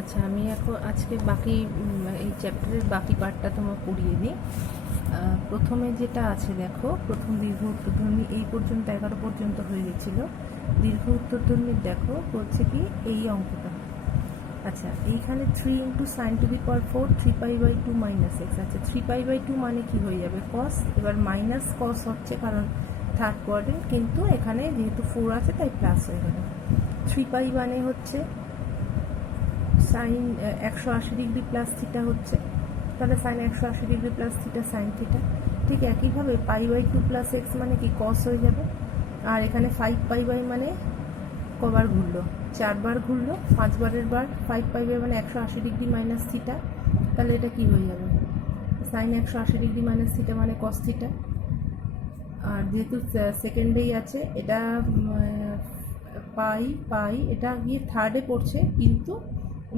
আচ্ছা, আমি এখন আজকে বাকি এই চ্যাপ্টারের বাকি পার্টটা তোমার পড়িয়ে দিই। প্রথমে যেটা আছে দেখো, প্রথম দীর্ঘ উত্তরধ্বনি এই পর্যন্ত 11 পর্যন্ত হয়ে গেছিলো। দীর্ঘ উত্তরধ্বনির দেখো বলছে কি এই অঙ্কটা। আচ্ছা, এইখানে 3 into sine to the power 4 3π/2 minus x. আচ্ছা, 3π/2 মানে কি হয়ে যাবে? কস। এবার মাইনাস কস হচ্ছে কারণ থার্ড কোয়াড্রেন্ট, কিন্তু এখানে যেহেতু 4 আছে তাই প্লাস হয়ে গেল। 3π মানে হচ্ছে সাইন 180 ডিগ্রি প্লাস থিটা হচ্ছে, তাহলে sine 180 degree plus theta sine theta. ঠিক একইভাবে π/2 প্লাস এক্স মানে কি কস হয়ে যাবে। আর এখানে 5π মানে কবার ঘুরলো? 4 বার ঘুরলো, 5 বারের বার 5π মানে 180 ডিগ্রি মাইনাস থিটা, তাহলে এটা কি হয়ে যাবে? সাইন 180 ডিগ্রি মাইনাস থিটা মানে কস থিটা। আর যেহেতু সেকেন্ডেই আছে, এটা পাই এটা গিয়ে থার্ডে পড়ছে, কিন্তু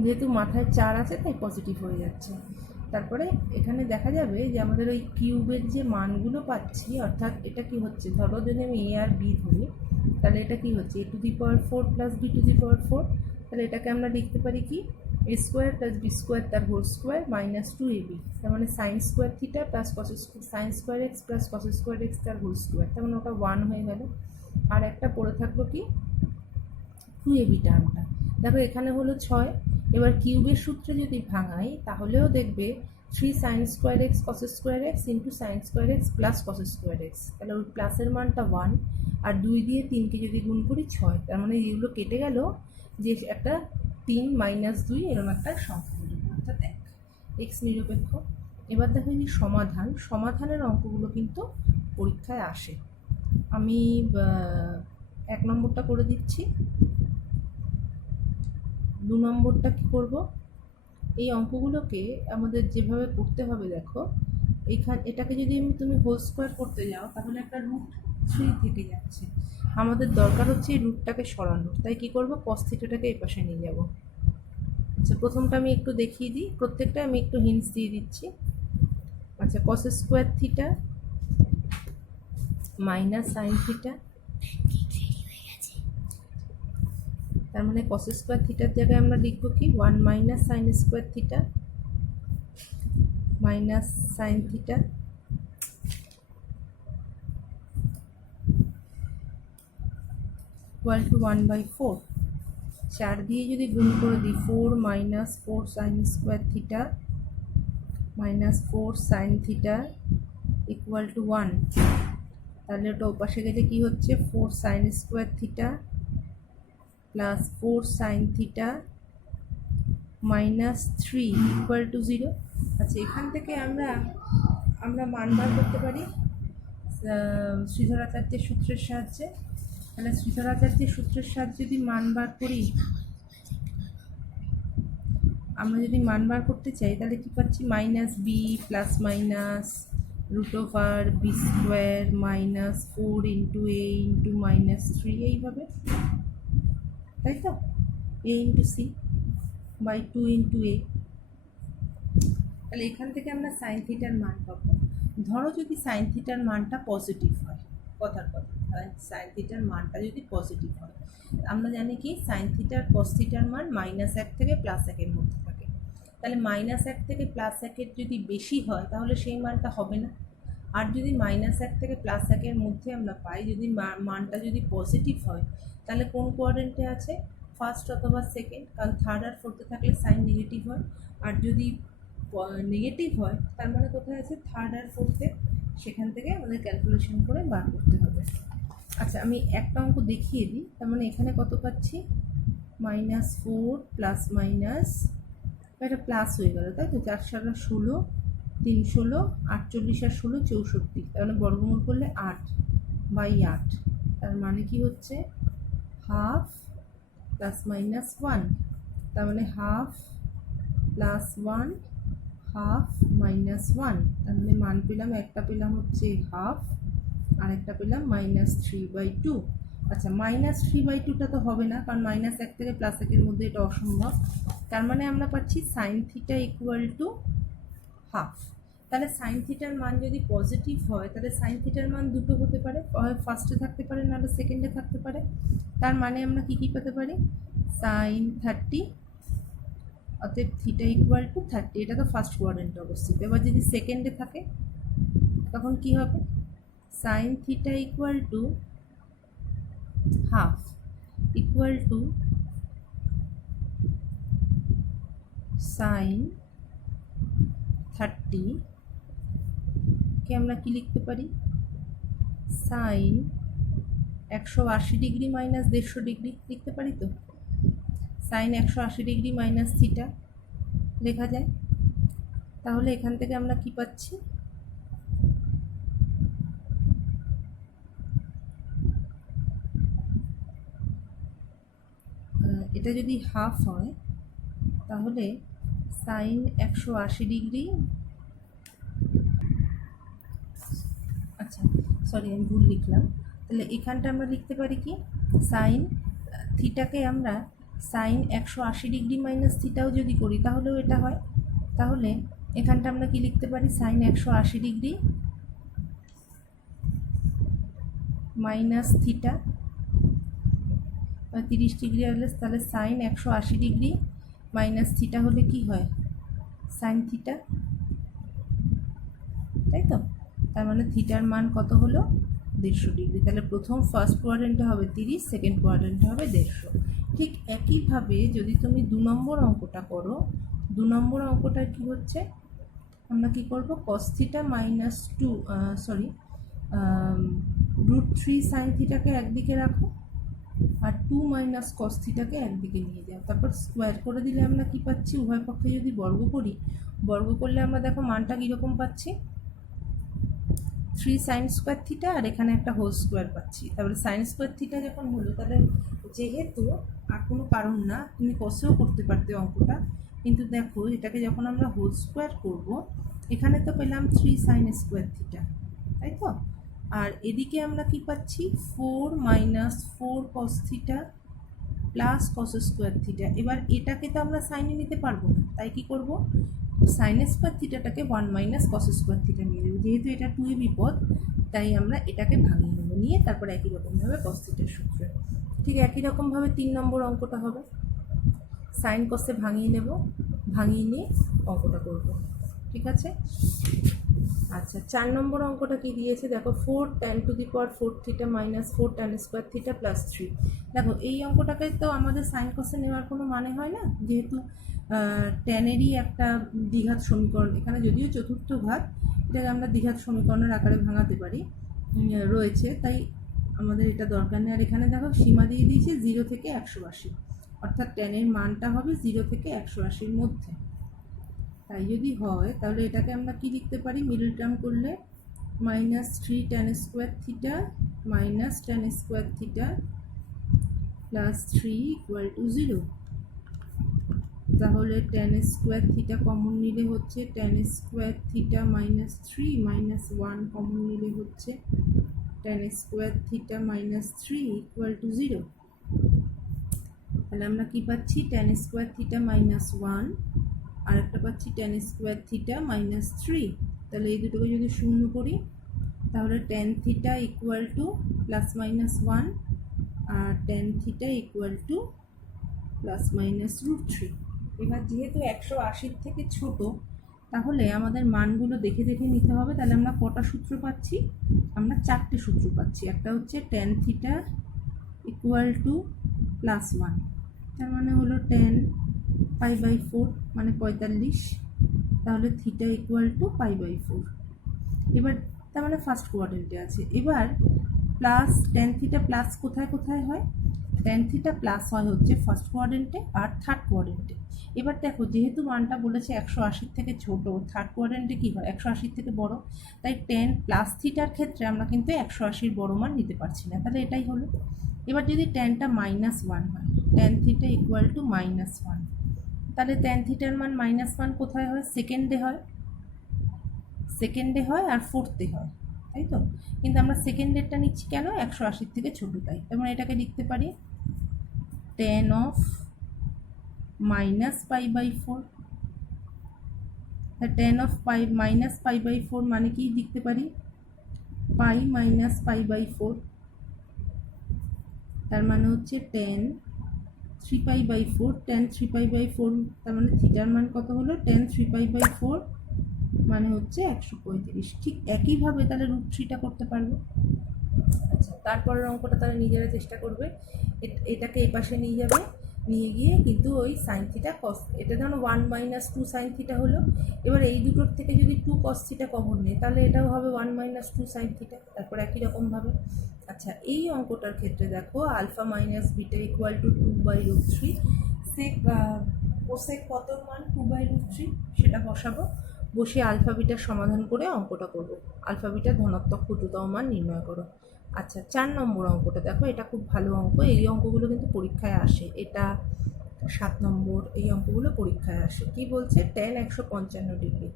যেহেতু মাথায় 4 আছে তাই পজিটিভ হয়ে যাচ্ছে। তারপরে এখানে দেখা যাবে যে আমাদের ওই কিউবের যে মানগুলো পাচ্ছি, অর্থাৎ এটা কি হচ্ছে, ধরো যদি আমি এ আর বি ধরি, তাহলে এটা কি হচ্ছে a to the power 4 plus b to the power 4। তাহলে এটাকে আমরা লিখতে পারি কি a square plus b square তার হোল স্কোয়ার মাইনাস 2ab, তার মানে sine square theta plus cos sine square x plus cos square x তার হোল স্কোয়ার, তার মানে ওটা 1 হয়ে গেল। আর একটা পড়ে থাকলো কি 2ab টার্মটা। দেখো এখানে হলো 6। এবার কিউবের সূত্রে যদি ভাঙাই তাহলেও দেখবে 3 সাইন স্কোয়ার এক্স কস square x into sign square x plus cos square x, তাহলে ওই প্লাসের মানটা 1। আর 2 দিয়ে 3কে যদি গুণ করি 6, তার মানে এগুলো কেটে গেল, যে একটা 3 মাইনাস 2 এরকম একটা সংখ্যা হলো, অর্থাৎ 1 এক্স নিরপেক্ষ। এবার দেখো যে সমাধানের অঙ্কগুলো কিন্তু পরীক্ষায় আসে। আমি 1 নম্বরটা করে দিচ্ছি। 2 নম্বরটা কী করব, এই অঙ্কগুলোকে আমাদের যেভাবে করতে হবে দেখো, এটাকে যদি তুমি হোল স্কোয়ার করতে যাও তাহলে একটা √3 থেকে যাচ্ছে। আমাদের দরকার হচ্ছে এই রুটটাকে সরানোর, তাই কি করব, কস থিটাটাকে এই পাশে নিয়ে যাব। আচ্ছা, প্রথমটা আমি একটু দেখিয়ে দিই, প্রত্যেকটা আমি একটু হিন্টস দিয়ে দিচ্ছি। আচ্ছা, কস square theta minus sine theta, তার মানে কস স্কোয়ার থিটার জায়গায় আমরা লিখব কি 1 minus sine square theta minus sine theta equal two 1/4। 4 দিয়ে যদি গুণ করে দিই 4 minus 4 sign square theta minus 4 sign theta equal two 1, তাহলে ওটা ওপাশে গেলে কি হচ্ছে 4 sign square theta plus 4 sine theta minus 3 equal to 0। আচ্ছা, এখান থেকে আমরা মান বার করতে পারি শ্রীধরাচার্যের সূত্রের সাহায্যে। তাহলে শ্রীধরাচার্যের সূত্রের সাহায্যে যদি মান বার করি, আমরা যদি মান বার করতে চাই তাহলে কি পাচ্ছি, minus b plus minus √b square minus 4 into a into minus 3, এইভাবে, তাই তো, a into c by 2 into a. তাহলে এখান থেকে আমরা সাইন থিটার মান পাবো। ধরো যদি সাইন থিটার মানটা পজিটিভ হয়, কথার কথা, সাইন থিটার মানটা যদি পজিটিভ হয়, আমরা জানি কি সাইন থিটার কস থিটার মান -1 থেকে +1 মধ্যে থাকে। তাহলে -1 থেকে +1 যদি বেশি হয় তাহলে সেই মানটা হবে না। আর যদি -1 থেকে +1 মধ্যে আমরা পাই, যদি মানটা যদি পজিটিভ হয়, তাহলে কোন কোয়াড্রেন্টে আছে, ফার্স্ট অথবা সেকেন্ড, কারণ থার্ড আর ফোর্থে থাকলে সাইন নেগেটিভ হয়। আর যদি নেগেটিভ হয় তার মানে কোথায় আছে, থার্ড আর ফোর্থে, সেখান থেকে আমাদের ক্যালকুলেশন করে বার করতে হবে। আচ্ছা, আমি একটা অঙ্ক দেখিয়ে দিই। তার মানে এখানে কত পাচ্ছি, -4 প্লাস মাইনাস, এটা প্লাস হয়ে গেল, তাই তো, 4 × 16 3 16 48 আর 16 64, তার মানে বর্গমূল করলে 8/8, তার মানে কি হচ্ছে হাফ প্লাস মাইনাস 1, তার মানে হাফ প্লাস 1 হাফ মাইনাস 1, তার মানে মান পেলাম, একটা পেলাম হচ্ছে হাফ আর একটা পেলাম -3/2। আচ্ছা, -3/2টা তো হবে না, কারণ -1 থেকে +1 মধ্যে এটা অসম্ভব। তার মানে আমরা পাচ্ছি sign theta equal to half. তাহলে সাইন থিটার মান যদি পজিটিভ হয় তাহলে সাইন থিটার মান দুটো হতে পারে, হয় ফার্স্টে থাকতে পারে নাহলে সেকেন্ডে থাকতে পারে। তার মানে আমরা কি পেতে পারি, সাইন 30 অতএব থিটা ইকুয়াল টু 30, এটা তো ফার্স্ট কোয়াড্রেন্টে অবস্থিত। এবার যদি সেকেন্ডে থাকে তখন কি হবে, sine theta equal to half equal to sine 30 কে আমরা কি লিখতে পারি, সাইন 180 ডিগ্রি মাইনাস 150 ডিগ্রি লিখতে পারি। তো সাইন 180 ডিগ্রি মাইনাস থিটা লেখা যায়। তাহলে এখান থেকে আমরা কি পাচ্ছি, এটা যদি হাফ হয় তাহলে সাইন 180 ডিগ্রি, আচ্ছা সরি আমি ভুল লিখলাম। তাহলে এখানটা আমরা লিখতে পারি কি, সাইন থিটাকে আমরা সাইন 180 ডিগ্রি মাইনাস থিটাও যদি করি তাহলেও এটা হয়। তাহলে এখানটা আমরা কি লিখতে পারি, sine 180 degree minus theta, 30 degree হলে তাহলে সাইন 180 ডিগ্রি মাইনাস থিটা হলে কি হয়, সাইন থিটা, তাই তো। তার মানে থিটার মান কত হলো, 150 ডিগ্রি। তাহলে প্রথম ফার্স্ট কোয়াড্রেন্টে হবে 30, সেকেন্ড কোয়াড্রেন্টে হবে 150। ঠিক একইভাবে যদি তুমি 2 নম্বর অঙ্কটা করো, 2 নম্বর অঙ্কটা কি হচ্ছে, আমরা কি করব, কস থিটা মাইনাস 2 √3 সাইন থিটাকে একদিকে রাখো আর 2 মাইনাস কস থিটাকে একদিকে নিয়ে যাও, তারপর স্কোয়ার করে দিলে আমরা কি পাচ্ছি, উভয় পক্ষে যদি বর্গ করি, বর্গ করলে আমরা দেখো মানটা কীরকম পাচ্ছি, 3 সাইন স্কোয়ার থিটা আর এখানে একটা হোল স্কোয়ার পাচ্ছি। তারপরে সাইন স্কোয়ার থিটা যখন হলো, তাহলে যেহেতু আর কোনো কারণ না, তুমি কষেও করতে পারতে অঙ্কটা, কিন্তু দেখো এটাকে যখন আমরা হোল স্কোয়ার করব, এখানে তো পেলাম 3 সাইন স্কোয়ার থিটা, তাই তো। আর এদিকে আমরা কি পাচ্ছি, 4 minus 4 cos theta plus cos square theta. এবার এটাকে তো আমরা সাইনে নিতে পারবো না, তাই কি করব, সাইন স্কোয়ার থিটাটাকে 1 মাইনাস কস স্কোয়ার থিটা নিয়ে নেব। যেহেতু এটা 2 এ বিপদ, তাই আমরা এটাকে ভাঙিয়ে নেব, নিয়ে তারপর একই রকমভাবে কস থিটার সূত্রে। ঠিক একই রকমভাবে 3 নম্বর অঙ্কটা হবে, সাইন কসে ভাঙিয়ে নেব, ভাঙিয়ে নিয়ে অঙ্কটা করব। ঠিক আছে। আচ্ছা 4 নম্বর অঙ্কটা কি দিয়েছে দেখো, 4 tan two the power 4 theta minus 4 tan square theta plus 3। দেখো এই অঙ্কটাকে তো আমাদের সাইন কসে নেওয়ার কোনো মানে হয় না, যেহেতু ট্যানেরই একটা দ্বিঘাত সমীকরণ, এখানে যদিও চতুর্থ ঘাত, এটাকে আমরা দ্বিঘাত সমীকরণের আকারে ভাঙাতে পারি রয়েছে, তাই আমাদের এটা দরকার নেই। আর এখানে দেখো সীমা দিয়ে দিয়েছে 0 থেকে 180, অর্থাৎ ট্যানের মানটা হবে 0 থেকে 180-র মধ্যে। তাই যদি হয় তাহলে এটাকে আমরা কি লিখতে পারি, মিডল টার্ম করলে minus 3 tan square theta minus tan square theta plus 3 equal to 0। তাহলে tan স্কোয়ার থিটা কমন নিলে হচ্ছে tan square theta minus 3 minus 1 common নিলে হচ্ছে tan square theta minus 3 equal to 0। তাহলে আমরা কি পাচ্ছি, tan স্কোয়ার থিটা মাইনাস 1 আর একটা পাচ্ছি tan স্কোয়ার থিটা মাইনাস 3। তাহলে এই দুটোকে যদি শূন্য করি তাহলে tan theta equal to plus minus 1 আর tan theta equal to plus minus √3। এবার যেহেতু 180 থেকে ছোট, তাহলে আমাদের মানগুলো দেখে দেখে নিতে হবে। তাহলে আমরা কটা সূত্র পাচ্ছি, আমরা 4টে সূত্র পাচ্ছি। একটা হচ্ছে tan theta equal to plus 1, তার মানে হলো tan π/4 মানে 45, তাহলে থিটা ইকুয়াল টু π/4। এবার তার মানে ফার্স্ট কোয়াড্রেন্টে আছে। এবার প্লাস tan থিটা প্লাস কোথায় কোথায় হয়, tan থিটা প্লাস হয় হচ্ছে ফার্স্ট কোয়াড্রেন্টে আর থার্ড কোয়াড্রেন্টে। এবার দেখো যেহেতু মানটা বলেছে 180 থেকে ছোট, থার্ড কোয়াড্রেন্টে কি হয় 180 থেকে বড়, তাই tan প্লাস থিটার ক্ষেত্রে আমরা কিন্তু 180-র বড় মান নিতে পারছি না, তাহলে এটাই হলো। এবার যদি ট্যানটা -1 হয়, tan থিটা ইকুয়াল টু -1, তাহলে tan থিটার মান -1 কোথায় হয়, সেকেন্ডে হয়, সেকেন্ডে হয় আর ফোর্থে হয়, তাই তো। কিন্তু আমরা সেকেন্ডেরটা নিচ্ছি কেন, 180 থেকে ছোটো, তাই। এবং এটাকে লিখতে পারি tan অফ -π/4। tan অফ -π/4 মানে কি লিখতে পারি, π - π/4, তার মানে হচ্ছে tan 3π/4, tan 3π/4 তার মানে থিটার মান কত হলো, tan 3π/4 মানে হচ্ছে 135। ঠিক একইভাবে তাহলে √3টা করতে পারবো। আচ্ছা, তারপরের অঙ্কটা তাহলে নিজেরা চেষ্টা করবে, এটাকে এই পাশে নিয়ে যাবে, নিয়ে গিয়ে কিন্তু ওই সাইন থিটা কস, এটা ধরো 1 - 2 সাইন থিটা হলো। এবার এই দুটোর থেকে যদি 2 কস থিটা কমন নেই তাহলে এটাও হবে 1 - 2 সাইন থিটা, তারপর একই রকমভাবে। আচ্ছা, এই অঙ্কটার ক্ষেত্রে দেখো alpha minus beta equal to 2/√3, sec cosec কত মান 2/√3 সেটা বসাবো, বসিয়ে আলফা বিটার সমাধান করে অঙ্কটা করবো। আলফা বিটার ধনাত্মক ক্ষুদ্রতম মান নির্ণয় করো। আচ্ছা, 4 নম্বর অঙ্কটা দেখো, এটা খুব ভালো অঙ্ক, এই অঙ্কগুলো কিন্তু পরীক্ষায় আসে, এটা 7 নম্বর, এই অঙ্কগুলো পরীক্ষায় আসে। কি বলছে, tan 155 ডিগ্রি।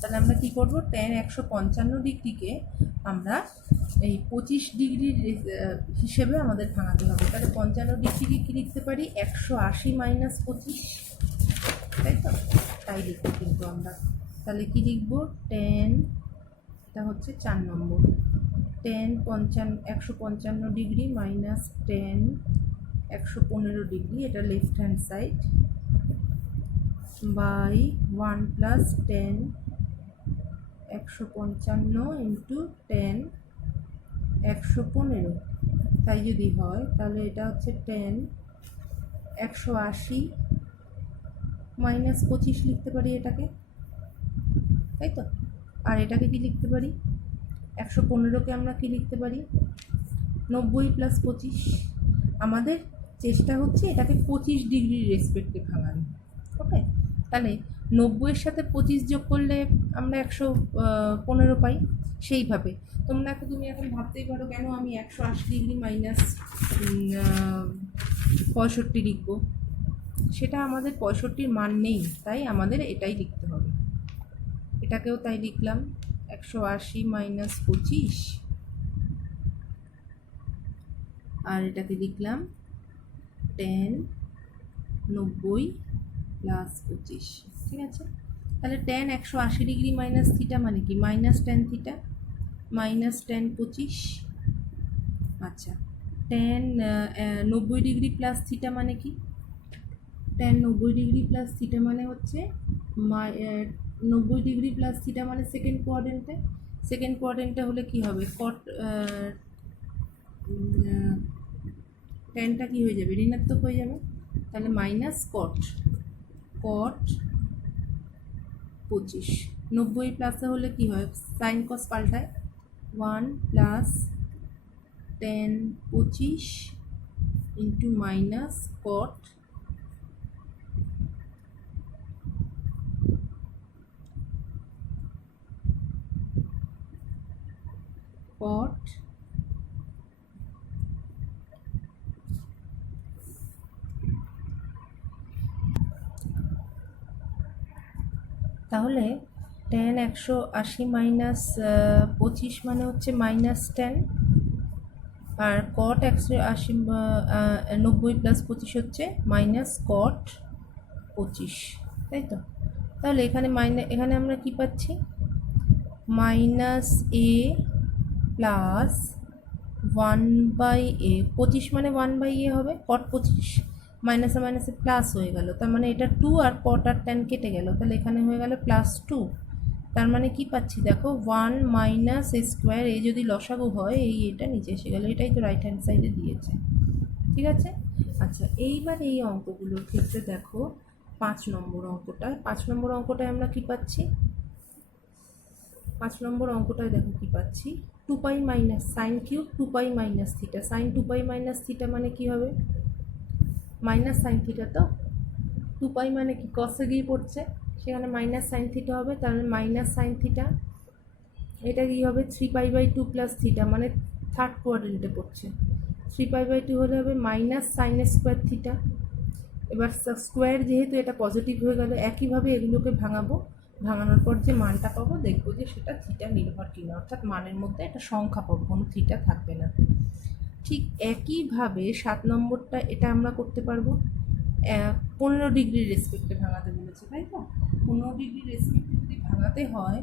তাহলে আমরা কি করব, tan 155 ডিগ্রিকে আমরা এই 25 ডিগ্রির হিসেবে আমাদের ভাঙাতে হবে। তাহলে 55 ডিগ্রিকে কি লিখতে পারি, 180 - 25, তাই তো? তাই লিখবো কিন্তু আমরা। তাহলে কি লিখবো, tan, এটা হচ্ছে 4 number, tan 155 degree minus tan 115 degree, এটা left hand side, by 1 plus tan 155 into tan 115। তাই যদি হয় তাহলে এটা হচ্ছে tan 180 - 25 লিখতে পারি এটাকে, তাই তো? আর এটাকে কি লিখতে পারি, 115কে আমরা কি লিখতে পারি, 90 + 25। আমাদের চেষ্টা হচ্ছে এটাকে 25 ডিগ্রির রেসপেক্টে ভাঙানো। ওকে, তাহলে 90-এর সাথে 25 যোগ করলে আমরা 115 পাই। সেইভাবে তুমি এখন ভাবতেই পারো কেন আমি 180 ডিগ্রি মাইনাস 65 লিখবো, সেটা আমাদের 65-র মান নেই, তাই আমাদের এটাই লিখতে হবে। এটাকেও তাই লিখলাম, 180 - 25, আর এটাকে লিখলাম tan 90 + 25। ঠিক আছে, তাহলে tan 180 ডিগ্রি মাইনাস থিটা মানে কি, minus tan theta minus tan 25। আচ্ছা, tan 90 ডিগ্রি প্লাস থিটা মানে কি, tan 90 ডিগ্রি প্লাস থিটা মানে হচ্ছে 90 ডিগ্রি প্লাস থিটা মানে সেকেন্ড কোয়াড্রেন্টে, সেকেন্ড কোয়াড্রেন্টে হলে কি হবে, কট ট্যানটা কি হয়ে যাবে, ঋণাত্মক হয়ে যাবে, তাহলে মাইনাস কট 25। 90 প্লাসে হলে কি হয়, সাইন কস পাল্টায়, 1 প্লাস tan 25 ইন্টু মাইনাস কট 25। তাহলে tan 180 - 25 মানে হচ্ছে -10, আর cot 180 90 + 25 হচ্ছে -cot 25, তাই তো? তাহলে এখানে আমরা কি পাচ্ছি, -a প্লাস 1/a, 25 মানে 1/a হবে, cot 25 মাইনাসে মাইনাসে প্লাস হয়ে গেল, তার মানে এটা 2 আর cot আর tan কেটে গেল, তাহলে এখানে হয়ে গেল +2। তার মানে কি পাচ্ছি দেখো, 1 - a², এই যদি লসাগু হয় এটা নিচে এসে গেল, এটাই তো রাইট হ্যান্ড সাইডে দিয়েছে। ঠিক আছে, আচ্ছা এইবার এই অঙ্কগুলোর ক্ষেত্রে দেখো 5 নম্বর অঙ্কটায় আমরা কি পাচ্ছি, 5 নম্বর অঙ্কটায় দেখো কি পাচ্ছি, 2π minus sine cube 2π minus theta, sine 2π minus theta মানে কি হবে, মাইনাস সাইন থিটা, তো 2π মানে কি কসে গিয়ে পড়ছে, সেখানে মাইনাস সাইন থিটা হবে, তাহলে মাইনাস সাইন থিটা, এটা কি হবে 3π/2 প্লাস থিটা, মানে থার্ড কোয়াড্রেন্টে পড়ছে, 3π/2 হলে হবে মাইনাস সাইন স্কোয়ার থিটা। এবার স্কোয়ার যেহেতু এটা পজিটিভ হয়ে গেল, একইভাবে এগুলোকে ভাঙানোর পর যে মানটা পাবো দেখবো যে সেটা থিটা নির্ভর কিনা, অর্থাৎ মানের মধ্যে একটা সংখ্যা পাবো, কোনো থিটা থাকবে না। ঠিক একইভাবে 7 নম্বরটা এটা আমরা করতে পারবো, 15 ডিগ্রির রেসপেক্টে ভাঙাতে বলেছে, তাই তো? 15 ডিগ্রির রেসপেক্টে যদি ভাঙাতে হয়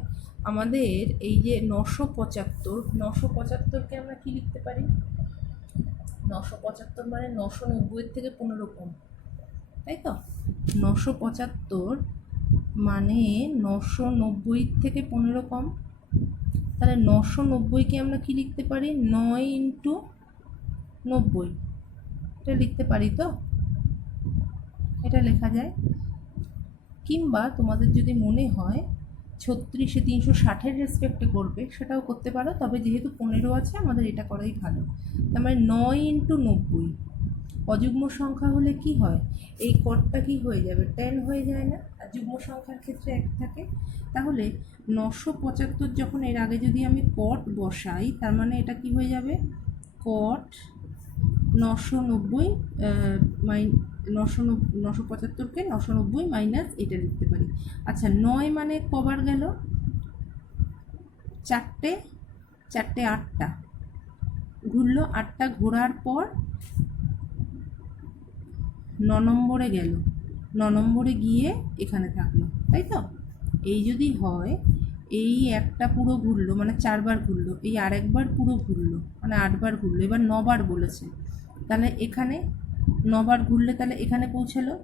আমাদের এই যে 975কে আমরা কি লিখতে পারি, 975 মানে 990 থেকে 15 কম, তাই তো? 975 মানে 990 থেকে 15 কম। তাহলে 990কে আমরা কি লিখতে পারি? 9 ইন্টু 90, এটা লিখতে পারি তো? এটা লেখা যায়। কিংবা তোমাদের যদি মনে হয় 36-এ 360-এর রেসপেক্টে করবে, সেটাও করতে পারো, তবে যেহেতু 15 আছে আমাদের এটা করাই ভালো। তার মানে 9 ইন্টু 90 অযুগ্ম সংখ্যা হলে কি হয়? এই কটটা কি হয়ে যাবে? 10 হয়ে যায় না? আর যুগ্ম সংখ্যার ক্ষেত্রে 1 থাকে। তাহলে 975 যখন এর আগে যদি আমি কট বসাই, তার মানে এটা কি হয়ে যাবে? কট 990 975কে 990 মাইনাস এটা লিখতে পারি। আচ্ছা, 9 মানে কবার গেল? 4টে, 4টে 8টা ঘুরলো, 8টা ঘোরার পর 9 নম্বরে গেল, 9 নম্বরে গিয়ে এখানে থাকলো, তাই তো? এই যদি হয়, এই একটা পুরো ঘুরলো মানে 4বার ঘুরলো, এই আরেকবার পুরো ঘুরলো মানে 8বার ঘুরলো, এবার 9বার বলেছে, তাহলে এখানে 9বার ঘুরলে তাহলে এখানে পৌঁছালো।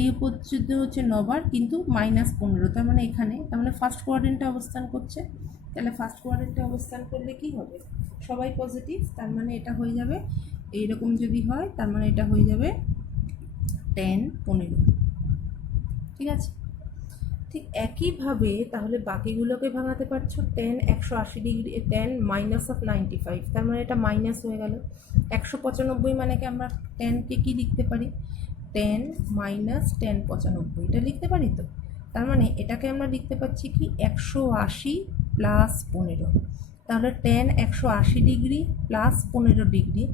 এই পর্যন্ত হচ্ছে 9বার, কিন্তু -15, তার মানে এখানে, তার মানে ফার্স্ট কোয়াড্রেন্টে অবস্থান করছে। তাহলে ফার্স্ট কোয়াড্রেন্টে অবস্থান করলে কি হবে? সবাই পজিটিভ, তার মানে এটা হয়ে যাবে এইরকম। যদি হয় তার মানে এটা হয়ে যাবে 10 15, ঠিক আছে? ঠিক একইভাবে তাহলে বাকিগুলোকে ভাঙাতে পারছো। 10 180 ডিগ্রি, 10 -95, তার মানে এটা মাইনাস হয়ে গেল। 195 মানে কি আমরা 10কে কি লিখতে পারি? 10 মাইনাস 10 95, এটা লিখতে পারি তো? তার মানে এটাকে আমরা লিখতে পাচ্ছি কি 180 প্লাস 15। তাহলে 10 180 ডিগ্রি প্লাস 15 ডিগ্রি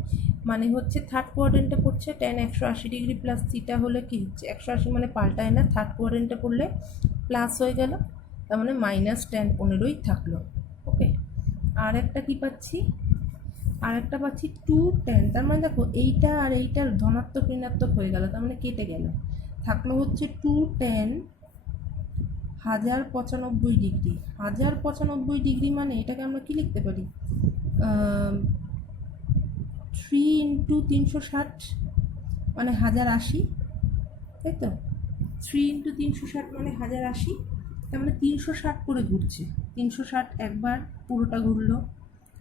মানে হচ্ছে থার্ড কোয়াড্রেন্টে পড়ছে। 10 180 ডিগ্রি প্লাস থিটা হলে কি হচ্ছে? 180 মানে পাল্টায় না, থার্ড কোয়াড্রেন্টে পড়লে প্লাস হয়ে গেল, তার মানে -10 15ই থাকলো। ওকে, আর একটা কী পাচ্ছি? আর একটা পাচ্ছি 210, তার মানে দেখো এইটা আর এইটার ধনাত্মক ঋণাত্মক হয়ে গেল, তার মানে কেটে গেল, থাকলো হচ্ছে 210 1095 ডিগ্রি। 1095 ডিগ্রি মানে এটাকে আমরা কি লিখতে পারি? 3 ইন্টু 360 মানে 1080, তাই তো? 3 ইন্টু 360 মানে 1080, তার মানে 360 করে ঘুরছে। 360 একবার পুরোটা ঘুরলো,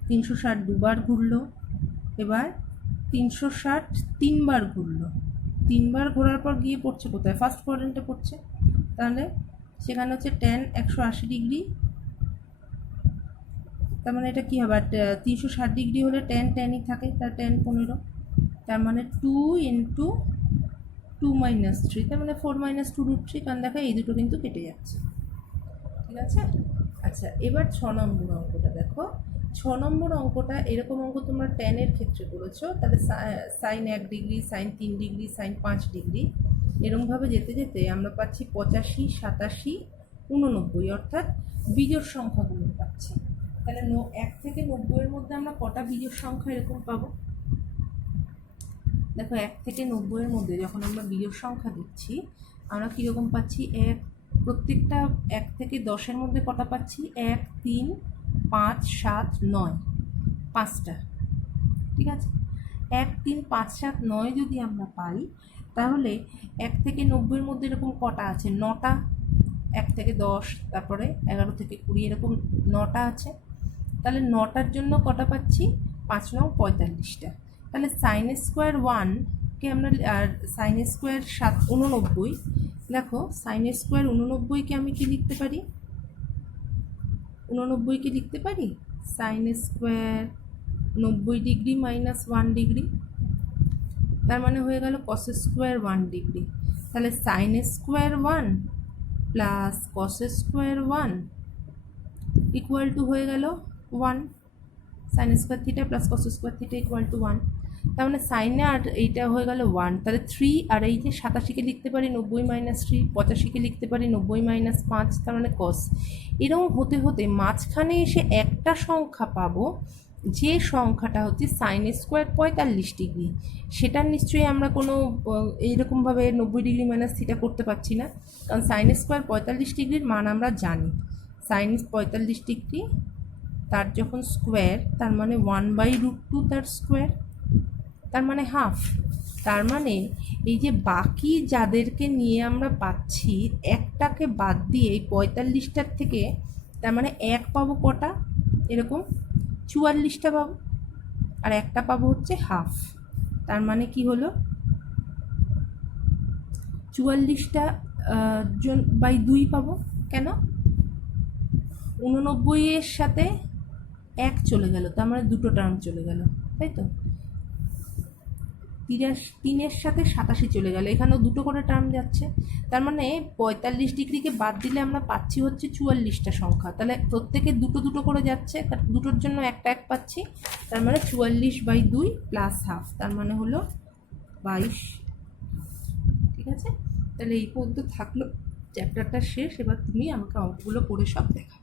360 দুবার ঘুরলো, এবার 360 তিনবার ঘুরলো। 3বার ঘোরার পর গিয়ে পড়ছে কোথায়? ফার্স্ট কোয়াড্রেন্টে পড়ছে। তাহলে সেখানে হচ্ছে 10 180 ডিগ্রি, তার মানে এটা কী হবে? আর 360 ডিগ্রি হলে 10 10ই থাকে, তার 10 15, তার মানে 2 ইন্টু 2 মাইনাস 3, তার মানে 4 - 2√3, কারণ দেখো এই দুটো কিন্তু কেটে যাচ্ছে, ঠিক আছে? আচ্ছা, এবার 6 নম্বর অঙ্কটা দেখো। 6 নম্বর অঙ্কটা, এরকম অঙ্ক তোমরা 10-এর ক্ষেত্রে করেছো, তাহলে sine 1 degree, sine 3 degree, sine 5 degree, এরকমভাবে যেতে যেতে আমরা পাচ্ছি 85 87 89, অর্থাৎ বিজোড় সংখ্যাগুলো পাচ্ছি। তাহলে 1 থেকে 90-এর মধ্যে আমরা কটা বিজোড় সংখ্যা এরকম পাবো? দেখো 1 থেকে 90-এর মধ্যে যখন আমরা বিজোড় সংখ্যা দিচ্ছি, আমরা কীরকম পাচ্ছি? প্রত্যেকটা 1 থেকে 10-এর মধ্যে কটা পাচ্ছি? 1 3 5 7 9, 5টা, ঠিক আছে? 1 3 5 7 9 যদি আমরা পাই, তাহলে 1 থেকে 90-এর মধ্যে এরকম কটা আছে? 9টা। 1 থেকে 10, তারপরে 11 থেকে 20, এরকম 9টা আছে। তাহলে 9টার জন্য কটা পাচ্ছি? 5 9 45টা। তাহলে সাইন স্কোয়ার 1কে আমরা, আর সাইন স্কোয়ার 89, দেখো সাইন স্কোয়ার 89কে আমি কি লিখতে পারি? 89কে লিখতে পারি sine square 90 degree minus 1 degree, তার মানে হয়ে গেল কস স্কোয়ার 1 ডিগ্রি। তাহলে sine square 1 plus cos square 1 equal to হয়ে গেল 1, sign square theta plus cos square theta equal two 1, তার মানে সাইনে আর এইটা হয়ে গেল 1। তাহলে 3 আর এই যে 87কে লিখতে পারি 90 - 3, 85কে লিখতে পারি 90 - 5, তার মানে কস। এরকম হতে হতে মাঝখানে এসে একটা সংখ্যা পাবো, যে সংখ্যাটা হচ্ছে সাইন স্কোয়ার 45 ডিগ্রি। সেটার নিশ্চয়ই আমরা কোনো এইরকমভাবে 90 ডিগ্রি মাইনাস থিটা করতে পারছি না, কারণ সাইন স্কোয়ার 45 ডিগ্রির মান আমরা জানি। সাইন 45 ডিগ্রি তার যখন স্কোয়ার, তার মানে 1/√2 তার স্কোয়ার, তার মানে হাফ। তার মানে এই যে বাকি যাদেরকে নিয়ে আমরা পাচ্ছি, একটাকে বাদ দিয়ে এই 45টার থেকে, তার মানে এক পাবো কটা, এরকম 44টা পাবো, আর একটা পাবো হচ্ছে হাফ। তার মানে কি হলো, 44টা জন বাই 2 পাবো। কেন? 89 সাথে 1 চলে গেল, তার মানে দুটো টার্ম চলে গেল, তাই তো। 3-এর সাথে 87 চলে গেল, এখানেও দুটো করে টার্ম যাচ্ছে। তার মানে 45 ডিগ্রিকে বাদ দিলে আমরা পাচ্ছি হচ্ছে 44টা সংখ্যা। তাহলে প্রত্যেকে দুটো দুটো করে যাচ্ছে, তার দুটোর জন্য একটা এক পাচ্ছি। তার মানে 44/2 প্লাস হাফ, তার মানে হলো 22। ঠিক আছে, তাহলে এই পর্যন্ত থাকলো, চ্যাপ্টারটা শেষ। এবার তুমি আমাকে অঙ্কগুলো করে সব দেখা।